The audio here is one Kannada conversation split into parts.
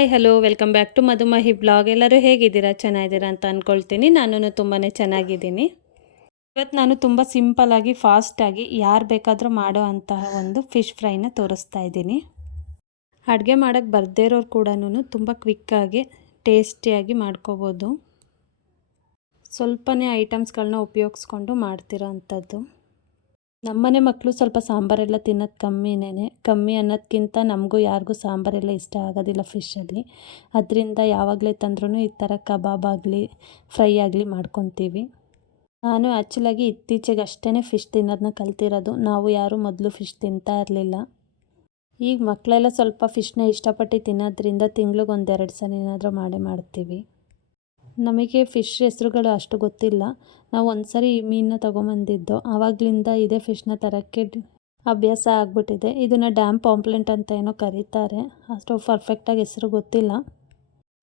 Hi, hello, welcome back to Madhumahi blog. ಎಲ್ಲರೂ ಹೇಗಿದ್ದೀರಾ? ಚೆನ್ನಾಗಿದ್ದೀರಾ ಅಂತ ಅಂದ್ಕೊಳ್ತೀನಿ ನಾನು ತುಂಬಾ ಚೆನ್ನಾಗಿದ್ದೀನಿ. ಇವತ್ತು ನಾನು ತುಂಬ ಸಿಂಪಲಾಗಿ ಫಾಸ್ಟಾಗಿ ಯಾರು ಬೇಕಾದರೂ ಮಾಡೋ ಅಂತಹ ಒಂದು ಫಿಶ್ ಫ್ರೈನ ತೋರಿಸ್ತಾ ಇದ್ದೀನಿ. ಅಡುಗೆ ಮಾಡೋಕ್ಕೆ ಬರದೇ ಇರೋರು ಕೂಡ ತುಂಬ ಕ್ವಿಕ್ಕಾಗಿ ಟೇಸ್ಟಿಯಾಗಿ ಮಾಡ್ಕೋಬೋದು. ಸ್ವಲ್ಪನೇ ಐಟಮ್ಸ್ಗಳನ್ನ ಉಪಯೋಗಿಸ್ಕೊಂಡು ಮಾಡ್ತಿರೋ ಅಂಥದ್ದು. ನಮ್ಮನೆ ಮಕ್ಕಳು ಸ್ವಲ್ಪ ಸಾಂಬಾರೆಲ್ಲ ತಿನ್ನೋದು ಕಮ್ಮಿನೇ ಕಮ್ಮಿ ಅನ್ನೋದಕ್ಕಿಂತ ನಮಗೂ ಯಾರಿಗೂ ಸಾಂಬಾರೆಲ್ಲ ಇಷ್ಟ ಆಗೋದಿಲ್ಲ ಫಿಶಲ್ಲಿ ಅದರಿಂದ ಯಾವಾಗಲೇ ತಂದ್ರೂ ಈ ಥರ ಕಬಾಬ್ ಆಗಲಿ, ಫ್ರೈ ಆಗಲಿ ಮಾಡ್ಕೊತೀವಿ. ನಾನು ಆ್ಯಕ್ಚುಲಾಗಿ ಇತ್ತೀಚೆಗೆ ಅಷ್ಟೇ ಫಿಶ್ ತಿನ್ನೋದನ್ನ ಕಲ್ತಿರೋದು. ನಾವು ಯಾರೂ ಮೊದಲು ಫಿಶ್ ತಿಂತಾ ಇರಲಿಲ್ಲ. ಈಗ ಮಕ್ಕಳೆಲ್ಲ ಸ್ವಲ್ಪ ಫಿಶ್ನ ಇಷ್ಟಪಟ್ಟು ತಿನ್ನೋದ್ರಿಂದ ತಿಂಗ್ಳಿಗೆ ಒಂದೆರಡು ಸಲ ಏನಾದರೂ ಮಾಡೇ ಮಾಡ್ತೀವಿ. ನಮಗೆ ಫಿಶ್ ಹೆಸರುಗಳು ಅಷ್ಟು ಗೊತ್ತಿಲ್ಲ. ನಾವು ಒಂದು ಸರಿ ಮೀನನ್ನ ತೊಗೊಂಬಂದಿದ್ದು. ಆವಾಗಲಿಂದ ಇದೇ ಫಿಶ್ನ ತರೋಕ್ಕೆ ಅಭ್ಯಾಸ ಆಗಿಬಿಟ್ಟಿದೆ. ಇದನ್ನು ಡ್ಯಾಮ್ ಪಾಂಪ್ಲೆಂಟ್ ಅಂತ ಏನೋ ಕರೀತಾರೆ. ಅಷ್ಟು ಪರ್ಫೆಕ್ಟಾಗಿ ಹೆಸರು ಗೊತ್ತಿಲ್ಲ.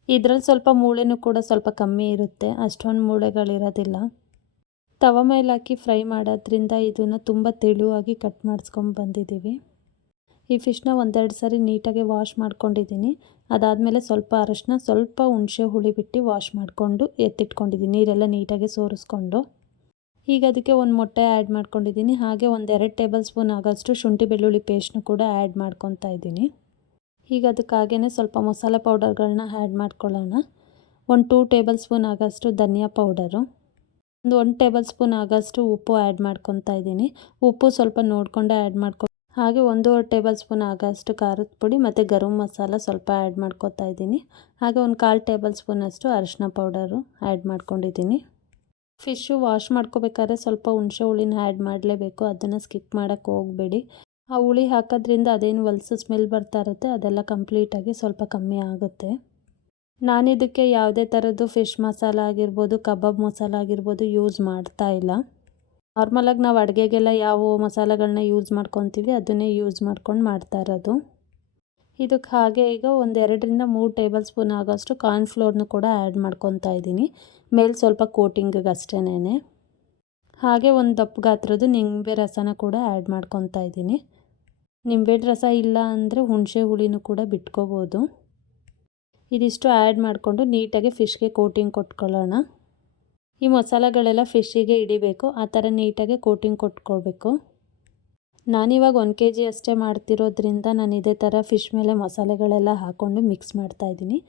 ಇದರಲ್ಲಿ ಸ್ವಲ್ಪ ಮೂಳೆನೂ ಕೂಡ ಸ್ವಲ್ಪ ಕಮ್ಮಿ ಇರುತ್ತೆ. ಅಷ್ಟೊಂದು ಮೂಳೆಗಳಿರೋದಿಲ್ಲ. ತವ ಮೇಲೆ ಹಾಕಿ ಫ್ರೈ ಮಾಡೋದ್ರಿಂದ ಇದನ್ನು ತುಂಬ ತೆಳುವಾಗಿ ಕಟ್ ಮಾಡಿಸ್ಕೊಂಡು ಬಂದಿದ್ದೀವಿ. ಈ ಫಿಶ್ನ ಒಂದೆರಡು ಸಾರಿ ನೀಟಾಗಿ ವಾಶ್ ಮಾಡ್ಕೊಂಡಿದ್ದೀನಿ. ಅದಾದಮೇಲೆ ಸ್ವಲ್ಪ ಅರಶಿನ, ಸ್ವಲ್ಪ ಹುಣಸೆ ಹುಳಿ ಬಿಟ್ಟು ವಾಶ್ ಮಾಡಿಕೊಂಡು ಎತ್ತಿಟ್ಕೊಂಡಿದ್ದೀನಿ. ನೀರೆಲ್ಲ ನೀಟಾಗಿ ಸೋರಿಸ್ಕೊಂಡು. ಈಗ ಅದಕ್ಕೆ ಒಂದು ಮೊಟ್ಟೆ ಆ್ಯಡ್ ಮಾಡ್ಕೊಂಡಿದ್ದೀನಿ. ಹಾಗೆ ಒಂದೆರಡು ಟೇಬಲ್ ಸ್ಪೂನ್ ಆಗೋಷ್ಟು ಶುಂಠಿ ಬೆಳ್ಳುಳ್ಳಿ ಪೇಸ್ಟ್ನು ಕೂಡ ಆ್ಯಡ್ ಮಾಡ್ಕೊತಾ ಇದ್ದೀನಿ. ಈಗ ಅದಕ್ಕಾಗೇ ಸ್ವಲ್ಪ ಮಸಾಲೆ ಪೌಡರ್ಗಳನ್ನ ಆ್ಯಡ್ ಮಾಡ್ಕೊಳ್ಳೋಣ. ಒಂದು ಟೂ ಟೇಬಲ್ ಸ್ಪೂನ್ ಆಗೋಷ್ಟು ಧನಿಯಾ ಪೌಡರು ಒಂದು ಒಂದು ಟೇಬಲ್ ಸ್ಪೂನ್ ಆಗೋಷ್ಟು ಉಪ್ಪು ಆ್ಯಡ್ ಮಾಡ್ಕೊತಾ ಇದ್ದೀನಿ. ಉಪ್ಪು ಸ್ವಲ್ಪ ನೋಡಿಕೊಂಡೆ ಆ್ಯಡ್ ಮಾಡ್ಕೊ ಹಾಗೆ ಒಂದೂವರೆ ಟೇಬಲ್ ಸ್ಪೂನ್ ಆಗೋಷ್ಟು ಖಾರದ ಪುಡಿ ಮತ್ತು ಗರಂ ಮಸಾಲ ಸ್ವಲ್ಪ ಆ್ಯಡ್ ಮಾಡ್ಕೊತಾ ಇದ್ದೀನಿ. ಹಾಗೆ ಒಂದು ಕಾಲು ಟೇಬಲ್ ಸ್ಪೂನಷ್ಟು ಅರಿಶಿನ ಪೌಡರು ಆ್ಯಡ್ ಮಾಡ್ಕೊಂಡಿದ್ದೀನಿ. ಫಿಶ್ಶು ವಾಶ್ ಮಾಡ್ಕೋಬೇಕಾದ್ರೆ ಸ್ವಲ್ಪ ಹುಣಸೆ ಹುಳಿನ ಆ್ಯಡ್ ಮಾಡಲೇಬೇಕು. ಅದನ್ನು ಸ್ಕಿಪ್ ಮಾಡೋಕ್ಕೆ ಹೋಗಬೇಡಿ. ಆ ಹುಳಿ ಹಾಕೋದ್ರಿಂದ ಅದೇನು ಹೊಲಸು ಸ್ಮೆಲ್ ಬರ್ತಾ ಇರುತ್ತೆ, ಅದೆಲ್ಲ ಕಂಪ್ಲೀಟಾಗಿ ಸ್ವಲ್ಪ ಕಮ್ಮಿ ಆಗುತ್ತೆ. ನಾನಿದಕ್ಕೆ ಯಾವುದೇ ಥರದ್ದು ಫಿಶ್ ಮಸಾಲ ಆಗಿರ್ಬೋದು ಕಬಾಬ್ ಮಸಾಲ ಆಗಿರ್ಬೋದು ಯೂಸ್ ಮಾಡ್ತಾ ಇಲ್ಲ. ನಾರ್ಮಲಾಗಿ ನಾವು ಅಡುಗೆಗೆಲ್ಲ ಯಾವ ಮಸಾಲೆಗಳನ್ನ ಯೂಸ್ ಮಾಡ್ಕೊತೀವಿ, ಅದನ್ನೇ ಯೂಸ್ ಮಾಡ್ಕೊಂಡು ಮಾಡ್ತಾ ಇರೋದು. ಇದಕ್ಕೆ ಹಾಗೆ ಈಗ ಒಂದು ಎರಡರಿಂದ ಮೂರು ಟೇಬಲ್ ಸ್ಪೂನ್ ಆಗೋಷ್ಟು ಕಾರ್ನ್ಫ್ಲೋರ್ನು ಕೂಡ ಆ್ಯಡ್ ಮಾಡ್ಕೊತಾ ಇದ್ದೀನಿ. ಮೇಲೆ ಸ್ವಲ್ಪ ಕೋಟಿಂಗಿಗೆ ಅಷ್ಟೇನೆ ಹಾಗೆ ಒಂದು ದಪ್ಪ ಗಾತ್ರದ್ದು ನಿಂಬೆ ರಸನ ಕೂಡ ಆ್ಯಡ್ ಮಾಡ್ಕೊತಾ ಇದ್ದೀನಿ. ನಿಂಬೆ ರಸ ಇಲ್ಲ ಅಂದರೆ ಹುಣಸೆ ಹುಳಿನೂ ಕೂಡ ಬಿಟ್ಕೋಬೋದು. ಇದಿಷ್ಟು ಆ್ಯಡ್ ಮಾಡಿಕೊಂಡು ನೀಟಾಗಿ ಫಿಶ್ಗೆ ಕೋಟಿಂಗ್ ಕೊಟ್ಕೊಳ್ಳೋಣ. ಈ ಮಸಾಲೆಗಳೆಲ್ಲ ಫಿಶ್ಶಿಗೆ ಹಿಡಿಬೇಕು. ಆ ಥರ ನೀಟಾಗಿ ಕೋಟಿಂಗ್ ಕೊಟ್ಕೊಳ್ಬೇಕು. ನಾನಿವಾಗ ಒನ್ ಕೆ ಜಿ ಅಷ್ಟೇ ಮಾಡ್ತಿರೋದ್ರಿಂದ ನಾನು ಇದೇ ಥರ ಫಿಶ್ ಮೇಲೆ ಮಸಾಲೆಗಳೆಲ್ಲ ಹಾಕ್ಕೊಂಡು ಮಿಕ್ಸ್ ಮಾಡ್ತಾಯಿದ್ದೀನಿ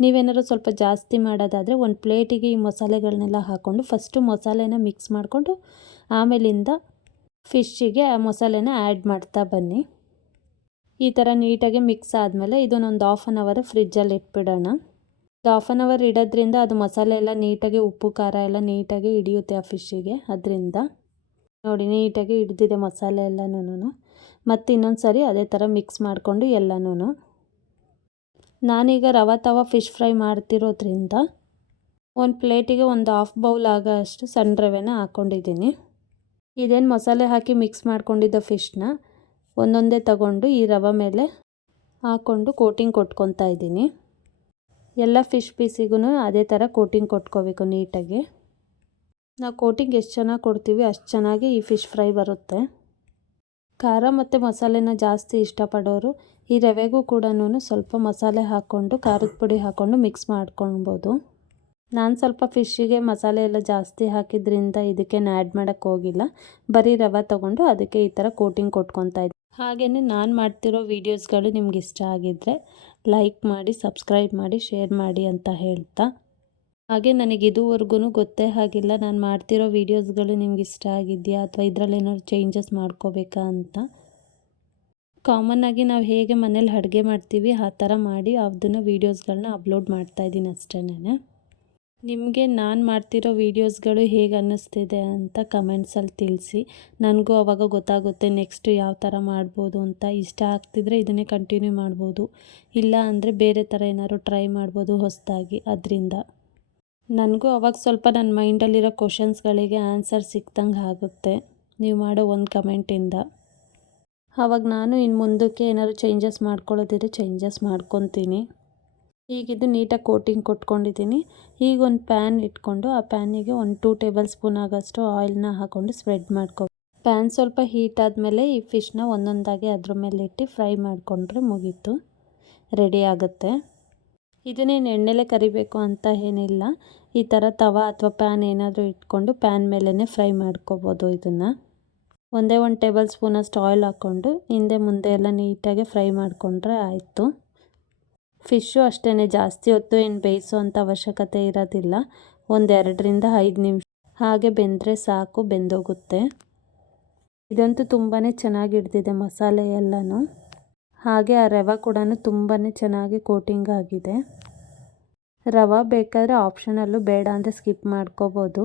ನೀವೇನಾದ್ರು ಸ್ವಲ್ಪ ಜಾಸ್ತಿ ಮಾಡೋದಾದರೆ ಒಂದು ಪ್ಲೇಟಿಗೆ ಈ ಮಸಾಲೆಗಳನ್ನೆಲ್ಲ ಹಾಕ್ಕೊಂಡು ಫಸ್ಟು ಮಸಾಲೆನ ಮಿಕ್ಸ್ ಮಾಡಿಕೊಂಡು ಆಮೇಲಿಂದ ಫಿಶ್ಶಿಗೆ ಆ ಮಸಾಲೆನ ಆ್ಯಡ್ ಮಾಡ್ತಾ ಬನ್ನಿ. ಈ ಥರ ನೀಟಾಗಿ ಮಿಕ್ಸ್ ಆದಮೇಲೆ ಇದನ್ನೊಂದು ಹಾಫ್ ಆನ್ ಅವರ್ ಫ್ರಿಜ್ಜಲ್ಲಿ ಇಟ್ಬಿಡೋಣ. ಹಾಫ್ ಆನ್ ಅವರ್ ಇಡೋದ್ರಿಂದ ಅದು ಮಸಾಲೆ ಎಲ್ಲ ನೀಟಾಗಿ ಉಪ್ಪು, ಖಾರ ಎಲ್ಲ ನೀಟಾಗಿ ಹಿಡಿಯುತ್ತೆ ಆ ಫಿಶ್ಶಿಗೆ ಅದರಿಂದ ನೋಡಿ ನೀಟಾಗಿ ಹಿಡ್ದಿದೆ ಮಸಾಲೆ ಎಲ್ಲನೂ ಮತ್ತು ಇನ್ನೊಂದು ಸಾರಿ ಅದೇ ಥರ ಮಿಕ್ಸ್ ಮಾಡಿಕೊಂಡು ಎಲ್ಲನೂ ನಾನೀಗ ರವೆ ತವ ಫಿಶ್ ಫ್ರೈ ಮಾಡ್ತಿರೋದ್ರಿಂದ ಒಂದು ಪ್ಲೇಟಿಗೆ ಒಂದು ಹಾಫ್ ಬೌಲ್ ಆಗೋ ಅಷ್ಟು ಸಣ್ಣ ರವೆನ ಹಾಕ್ಕೊಂಡಿದ್ದೀನಿ ಇದೇನು ಮಸಾಲೆ ಹಾಕಿ ಮಿಕ್ಸ್ ಮಾಡ್ಕೊಂಡಿದ್ದ ಫಿಶ್ನ ಒಂದೊಂದೇ ತಗೊಂಡು ಈ ರವೆ ಮೇಲೆ ಹಾಕ್ಕೊಂಡು ಕೋಟಿಂಗ್ ಕೊಟ್ಕೊತಾ ಇದ್ದೀನಿ. ಎಲ್ಲ ಫಿಶ್ ಪೀಸಿಗೂ ಅದೇ ಥರ ಕೋಟಿಂಗ್ ಕೊಟ್ಕೋಬೇಕು ನೀಟಾಗಿ. ನಾವು ಕೋಟಿಂಗ್ ಎಷ್ಟು ಚೆನ್ನಾಗಿ ಕೊಡ್ತೀವಿ ಅಷ್ಟು ಚೆನ್ನಾಗಿ ಈ ಫಿಶ್ ಫ್ರೈ ಬರುತ್ತೆ. ಖಾರ ಮತ್ತು ಮಸಾಲೆನ ಜಾಸ್ತಿ ಇಷ್ಟಪಡೋರು ಈ ರವೆಗೂ ಕೂಡ ಸ್ವಲ್ಪ ಮಸಾಲೆ ಹಾಕ್ಕೊಂಡು, ಖಾರದ ಪುಡಿ ಹಾಕ್ಕೊಂಡು ಮಿಕ್ಸ್ ಮಾಡ್ಕೊಳ್ಬೋದು. ನಾನು ಸ್ವಲ್ಪ ಫಿಶ್ಶಿಗೆ ಮಸಾಲೆ ಎಲ್ಲ ಜಾಸ್ತಿ ಹಾಕಿದ್ರಿಂದ ಇದಕ್ಕೆ ಆ್ಯಡ್ ಮಾಡೋಕ್ಕೆ ಹೋಗಿಲ್ಲ. ಬರೀ ರವೆ ತೊಗೊಂಡು ಅದಕ್ಕೆ ಈ ಥರ ಕೋಟಿಂಗ್ ಕೊಟ್ಕೊತಾ ಇದ್ದೆ. ಹಾಗೆಯೇ ನಾನು ಮಾಡ್ತಿರೋ ವೀಡಿಯೋಸ್ಗಳು ನಿಮ್ಗೆ ಇಷ್ಟ ಆಗಿದ್ದರೆ ಲೈಕ್ ಮಾಡಿ, ಸಬ್ಸ್ಕ್ರೈಬ್ ಮಾಡಿ, ಶೇರ್ ಮಾಡಿ ಅಂತ ಹೇಳ್ತಾ. ಹಾಗೆ ನನಗೆ ಇದುವರೆಗೂ ಗೊತ್ತೇ ಆಗಿಲ್ಲ, ನಾನು ಮಾಡ್ತಿರೋ ವೀಡಿಯೋಸ್ಗಳು ನಿಮ್ಗೆ ಇಷ್ಟ ಆಗಿದೆಯಾ ಅಥವಾ ಇದರಲ್ಲಿ ಏನಾದ್ರು ಚೇಂಜಸ್ ಮಾಡ್ಕೋಬೇಕಾ ಅಂತ. ಕಾಮನ್ ಆಗಿ ನಾವು ಹೇಗೆ ಮನೇಲಿ ಅಡುಗೆ ಮಾಡ್ತೀವಿ, ಆ ಥರ ಮಾಡಿ ಅದನ್ನು ವೀಡಿಯೋಸ್ಗಳನ್ನ ಅಪ್ಲೋಡ್ ಮಾಡ್ತಾಯಿದ್ದೀನಿ ಅಷ್ಟೇ ನಿಮಗೆ ನಾನು ಮಾಡ್ತಿರೋ ವೀಡಿಯೋಸ್ಗಳು ಹೇಗೆ ಅನ್ನಿಸ್ತಿದೆ ಅಂತ ಕಮೆಂಟ್ಸಲ್ಲಿ ತಿಳಿಸಿ. ನನಗೂ ಅವಾಗ ಗೊತ್ತಾಗುತ್ತೆ ನೆಕ್ಸ್ಟ್ ಯಾವ ಥರ ಮಾಡ್ಬೋದು ಅಂತ. ಇಷ್ಟ ಆಗ್ತಿದ್ರೆ ಇದನ್ನೇ ಕಂಟಿನ್ಯೂ ಮಾಡ್ಬೋದು. ಇಲ್ಲ ಅಂದರೆ ಬೇರೆ ಥರ ಏನಾದ್ರು ಟ್ರೈ ಮಾಡ್ಬೋದು ಹೊಸದಾಗಿ. ಅದರಿಂದ. ನನಗೂ ಅವಾಗ ಸ್ವಲ್ಪ ನನ್ನ ಮೈಂಡಲ್ಲಿರೋ ಕ್ವಶನ್ಸ್ಗಳಿಗೆ ಆನ್ಸರ್ ಸಿಕ್ತಂಗೆ ಆಗುತ್ತೆ. ನೀವು ಮಾಡೋ ಒಂದು ಕಮೆಂಟಿಂದ ಆವಾಗ ನಾನು ಇನ್ನು ಮುಂದಕ್ಕೆ ಏನಾದ್ರು ಚೇಂಜಸ್ ಮಾಡ್ಕೊಳ್ಳೋದಿದ್ರೆ ಚೇಂಜಸ್ ಮಾಡ್ಕೊತೀನಿ. ಈಗಿದು ನೀಟಾಗಿ ಕೋಟಿಂಗ್ ಕೊಟ್ಕೊಂಡಿದ್ದೀನಿ. ಈಗ ಒಂದು ಪ್ಯಾನ್ ಇಟ್ಕೊಂಡು ಆ ಪ್ಯಾನಿಗೆ ಒಂದು ಟೂ ಟೇಬಲ್ ಸ್ಪೂನ್ ಆಗೋಷ್ಟು ಆಯಿಲ್ನ ಹಾಕ್ಕೊಂಡು ಸ್ಪ್ರೆಡ್ ಮಾಡ್ಕೊ. ಪ್ಯಾನ್ ಸ್ವಲ್ಪ ಹೀಟ್ ಆದಮೇಲೆ ಈ ಫಿಶ್ನ ಒಂದೊಂದಾಗಿ ಅದ್ರ ಮೇಲೆ ಇಟ್ಟು ಫ್ರೈ ಮಾಡಿಕೊಂಡ್ರೆ ಮುಗೀತು. ರೆಡಿ ಆಗುತ್ತೆ. ಇದನ್ನೇನು ಎಣ್ಣೆಲೇ ಕರಿಬೇಕು ಅಂತ ಏನಿಲ್ಲ. ಈ ಥರ ತವ ಅಥವಾ ಪ್ಯಾನ್ ಏನಾದರೂ ಇಟ್ಕೊಂಡು ಪ್ಯಾನ್ ಮೇಲೇ ಫ್ರೈ ಮಾಡ್ಕೋಬೋದು ಇದನ್ನು. ಒಂದೇ ಒಂದು ಟೇಬಲ್ ಸ್ಪೂನಷ್ಟು ಆಯಿಲ್ ಹಾಕ್ಕೊಂಡು ಹಿಂದೆ ಮುಂದೆ ಎಲ್ಲ ನೀಟಾಗಿ ಫ್ರೈ ಮಾಡಿಕೊಂಡ್ರೆ ಆಯಿತು. ಫಿಶ್ಶು ಅಷ್ಟೇ ಜಾಸ್ತಿ ಹೊತ್ತು ಏನು ಬೇಯಿಸುವಂಥ ಅವಶ್ಯಕತೆ ಇರೋದಿಲ್ಲ. ಒಂದೆರಡರಿಂದ ಐದು ನಿಮಿಷ. ಹಾಗೆ ಬೆಂದರೆ ಸಾಕು, ಬೆಂದೋಗುತ್ತೆ. ಇದಂತೂ ತುಂಬಾ ಚೆನ್ನಾಗಿ ಹಿಡ್ದಿದೆ ಮಸಾಲೆ ಎಲ್ಲನೂ. ಹಾಗೆ ಆ ರವೆ ಕೂಡ ತುಂಬಾ ಚೆನ್ನಾಗಿ ಕೋಟಿಂಗ್ ಆಗಿದೆ. ರವೆ ಬೇಕಾದರೆ ಆಪ್ಷನಲ್ಲೂ ಬೇಡ ಅಂದರೆ ಸ್ಕಿಪ್ ಮಾಡ್ಕೋಬೋದು.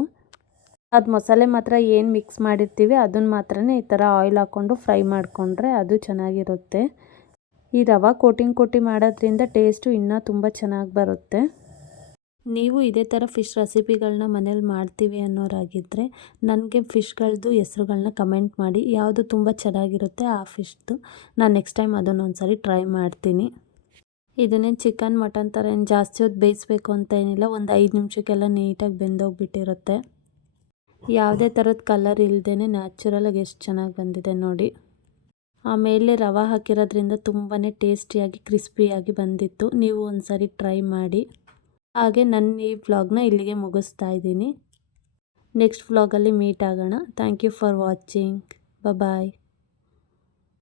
ಅದು ಮಸಾಲೆ ಮಾತ್ರ ಏನು ಮಿಕ್ಸ್ ಮಾಡಿರ್ತೀವಿ ಅದನ್ನು ಮಾತ್ರ ಈ ಥರ ಆಯಿಲ್ ಹಾಕ್ಕೊಂಡು ಫ್ರೈ ಮಾಡಿಕೊಂಡ್ರೆ ಅದು ಚೆನ್ನಾಗಿರುತ್ತೆ. ಈ ರವೆ ಕೋಟಿಂಗ್ ಕೋಟಿ ಮಾಡೋದ್ರಿಂದ ಟೇಸ್ಟು ಇನ್ನೂ ತುಂಬ ಚೆನ್ನಾಗಿ ಬರುತ್ತೆ. ನೀವು ಇದೇ ಥರ ಫಿಶ್ ರೆಸಿಪಿಗಳನ್ನ ಮನೇಲಿ ಮಾಡ್ತೀವಿ ಅನ್ನೋರಾಗಿದ್ದರೆ ನನಗೆ ಫಿಶ್ಗಳದ್ದು ಹೆಸ್ರುಗಳನ್ನ ಕಮೆಂಟ್ ಮಾಡಿ ಯಾವುದು ತುಂಬ ಚೆನ್ನಾಗಿರುತ್ತೆ ಆ ಫಿಶ್ದು ನಾನು ನೆಕ್ಸ್ಟ್ ಟೈಮ್ ಅದನ್ನು ಸಾರಿ ಟ್ರೈ ಮಾಡ್ತೀನಿ. ಇದನ್ನೇನು ಚಿಕನ್ ಮಟನ್ ಥರ ಏನು ಜಾಸ್ತಿ ಹೊತ್ತು ಬೇಯಿಸ್ಬೇಕು ಅಂತ ಏನಿಲ್ಲ, ಒಂದು ಐದು ನಿಮಿಷಕ್ಕೆಲ್ಲ ನೀಟಾಗಿ ಬೆಂದೋಗ್ಬಿಟ್ಟಿರುತ್ತೆ. ಯಾವುದೇ ಥರದ ಕಲರ್ ಇಲ್ಲದೇ ನ್ಯಾಚುರಲಾಗಿ ಎಷ್ಟು ಚೆನ್ನಾಗಿ ಬಂದಿದೆ ನೋಡಿ. ಆಮೇಲೆ ರವೆ ಹಾಕಿರೋದ್ರಿಂದ ತುಂಬಾ ಟೇಸ್ಟಿಯಾಗಿ, ಕ್ರಿಸ್ಪಿಯಾಗಿ ಬಂದಿತ್ತು. ನೀವು ಒಂದು ಟ್ರೈ ಮಾಡಿ. ಹಾಗೆ ನನ್ನ ಈ ವ್ಲಾಗ್ನ ಇಲ್ಲಿಗೆ ಮುಗಿಸ್ತಾ ಇದ್ದೀನಿ. ನೆಕ್ಸ್ಟ್ ವ್ಲಾಗಲ್ಲಿ ಮೀಟ್ ಆಗೋಣ. Thank you for watching. Bye